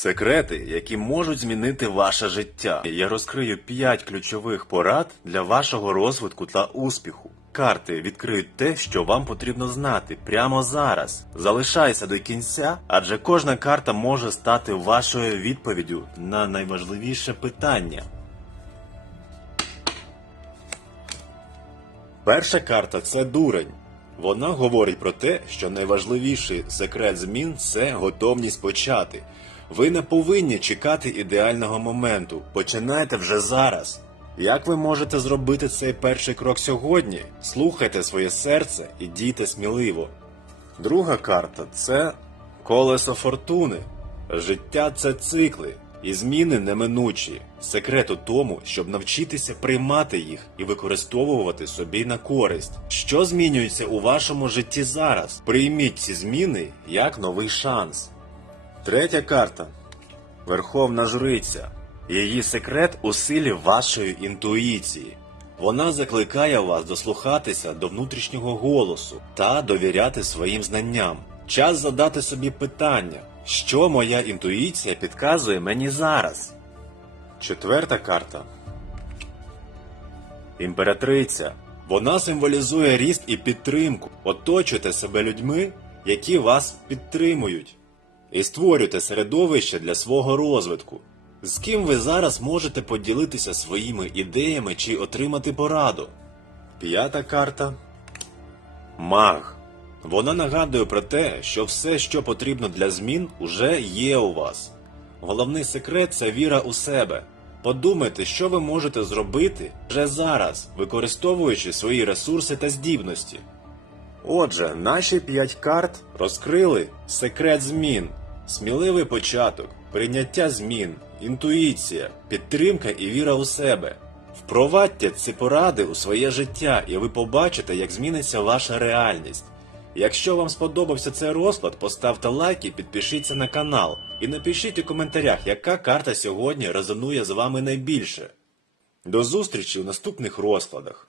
Секрети, які можуть змінити ваше життя. Я розкрию 5 ключових порад для вашого розвитку та успіху. Карти відкриють те, що вам потрібно знати прямо зараз. Залишайся до кінця, адже кожна карта може стати вашою відповіддю на найважливіше питання. Перша карта це дурень. Вона говорить про те, що найважливіший секрет змін це готовність почати. Ви не повинні чекати ідеального моменту. Починайте вже зараз. Як ви можете зробити цей перший крок сьогодні? Слухайте своє серце і дійте сміливо. Друга карта це колесо фортуни. Життя це цикли, і зміни неминучі. Секрет у тому, щоб навчитися приймати їх і використовувати собі на користь. Що змінюється у вашому житті зараз? Прийміть ці зміни як новий шанс. Третя карта Верховна Жриця. Її секрет у силі вашої інтуїції. Вона закликає вас дослухатися до внутрішнього голосу та довіряти своїм знанням. Час задати собі питання, що моя інтуїція підказує мені зараз. Четверта карта. Імператриця. Вона символізує ріст і підтримку. Оточуйте себе людьми, які вас підтримують. І створюйте середовище для свого розвитку. З ким ви зараз можете поділитися своїми ідеями чи отримати пораду? П'ята карта. Маг. Вона нагадує про те, що все, що потрібно для змін, уже є у вас. Головний секрет це віра у себе. Подумайте, що ви можете зробити вже зараз, використовуючи свої ресурси та здібності. Отже, наші п'ять карт розкрили секрет змін, сміливий початок, прийняття змін, інтуїція, підтримка і віра у себе. Впровадьте ці поради у своє життя, і ви побачите, як зміниться ваша реальність. Якщо вам сподобався цей розклад, поставте лайк і підпишіться на канал. І напишіть у коментарях, яка карта сьогодні резонує з вами найбільше. До зустрічі у наступних розкладах.